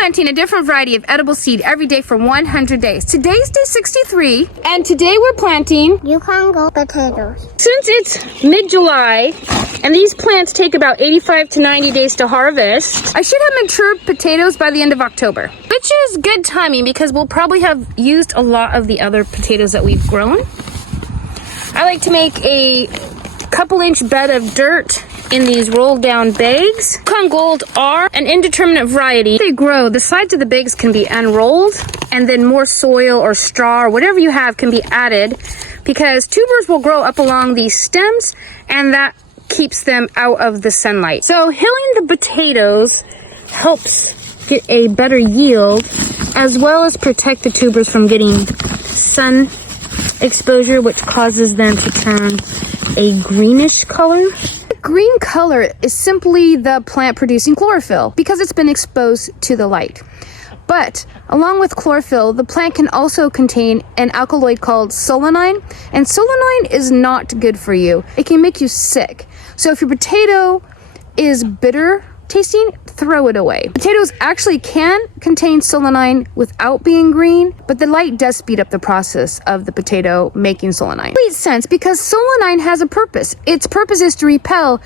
planting a different variety of edible seed every day for 100 days. Today's day 63, and today we're planting Yukon Gold potatoes. Since it's mid-July, and these plants take about 85 to 90 days to harvest, I should have mature potatoes by the end of October, which is good timing because we'll probably have used a lot of the other potatoes that we've grown. I like to make a couple-inch bed of dirt in these rolled down bags. Yukon Gold are an indeterminate variety. They grow, the sides of the bags can be unrolled, and then more soil or straw or whatever you have can be added, because tubers will grow up along these stems, and that keeps them out of the sunlight. So hilling the potatoes helps get a better yield, as well as protect the tubers from getting sun exposure, which causes them to turn a greenish color. Green color is simply the plant producing chlorophyll because it's been exposed to the light. But along with chlorophyll, the plant can also contain an alkaloid called solanine, and solanine is not good for you. It can make you sick. So if your potato is bitter tasting, throw it away. Potatoes actually can contain solanine without being green, but the light does speed up the process of the potato making solanine. It makes sense because solanine has a purpose. Its purpose is to repel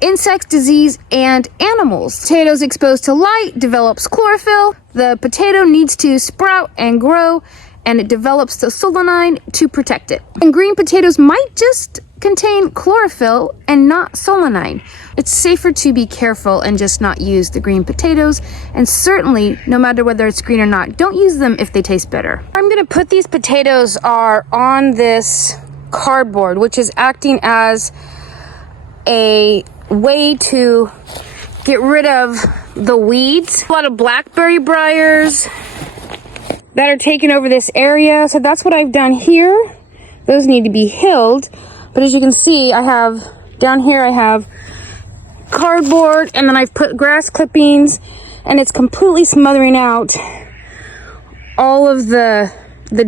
insects, disease, and animals. Potatoes exposed to light develops chlorophyll. The potato needs to sprout and grow, and it develops the solanine to protect it. And green potatoes might just contain chlorophyll and not solanine. It's safer to be careful and just not use the green potatoes, and certainly, no matter whether it's green or not, don't use them if they taste bitter. I'm gonna put these potatoes are on this cardboard, which is acting as a way to get rid of the weeds. A lot of blackberry briars that are taking over this area, so that's what I've done here. Those need to be hilled. But as you can see, I have, down here I have cardboard, and then I've put grass clippings, and it's completely smothering out all of the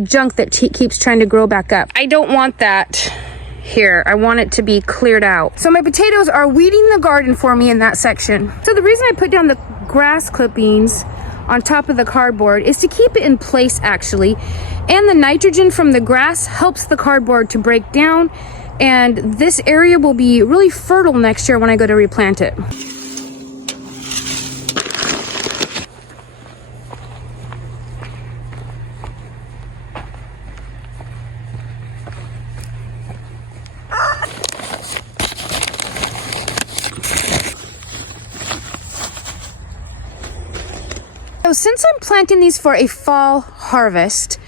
junk that keeps trying to grow back up. I don't want that here. I want it to be cleared out. So my potatoes are weeding the garden for me in that section. So the reason I put down the grass clippings on top of the cardboard is to keep it in place actually, and the nitrogen from the grass helps the cardboard to break down, and this area will be really fertile next year when I go to replant it. So since I'm planting these for a fall harvest,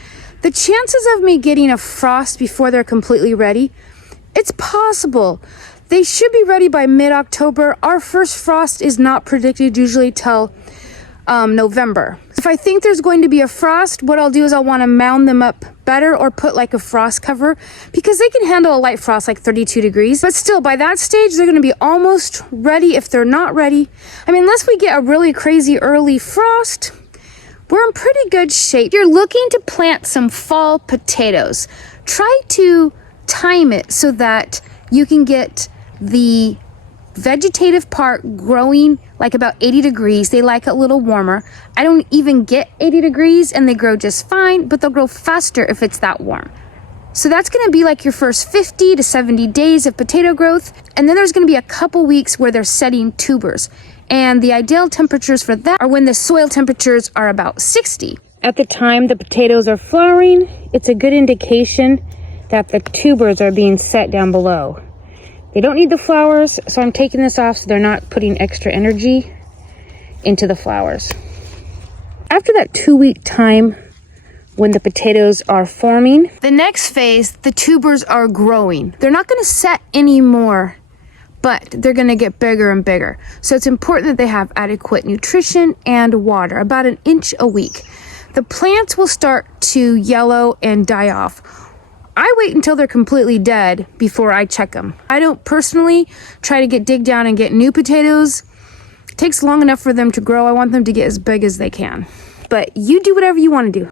the chances of me getting a frost before they're completely ready, it's possible. They should be ready by mid-October. Our first frost is not predicted usually till November. If I think there's going to be a frost, what I'll do is I'll want to mound them up better or put like a frost cover, because they can handle a light frost like 32 degrees. But still, by that stage, they're going to be almost ready if they're not ready. I mean, unless we get a really crazy early frost, we're in pretty good shape. If you're looking to plant some fall potatoes, try to time it so that you can get the vegetative part growing like about 80 degrees. They like it a little warmer. I don't even get 80 degrees and they grow just fine, but they'll grow faster if it's that warm. So that's going to be like your first 50 to 70 days of potato growth. And then there's going to be a couple weeks where they're setting tubers. And the ideal temperatures for that are when the soil temperatures are about 60. At the time the potatoes are flowering, it's a good indication that the tubers are being set down below. They don't need the flowers, so I'm taking this off so they're not putting extra energy into the flowers. After that 2-week time when the potatoes are forming, the next phase, the tubers are growing. They're not going to set anymore, but they're going to get bigger and bigger. So it's important that they have adequate nutrition and water, about 1 inch a week. The plants will start to yellow and die off. I wait until they're completely dead before I check them. I don't personally try to dig down and get new potatoes. It takes long enough for them to grow. I want them to get as big as they can. But you do whatever you want to do.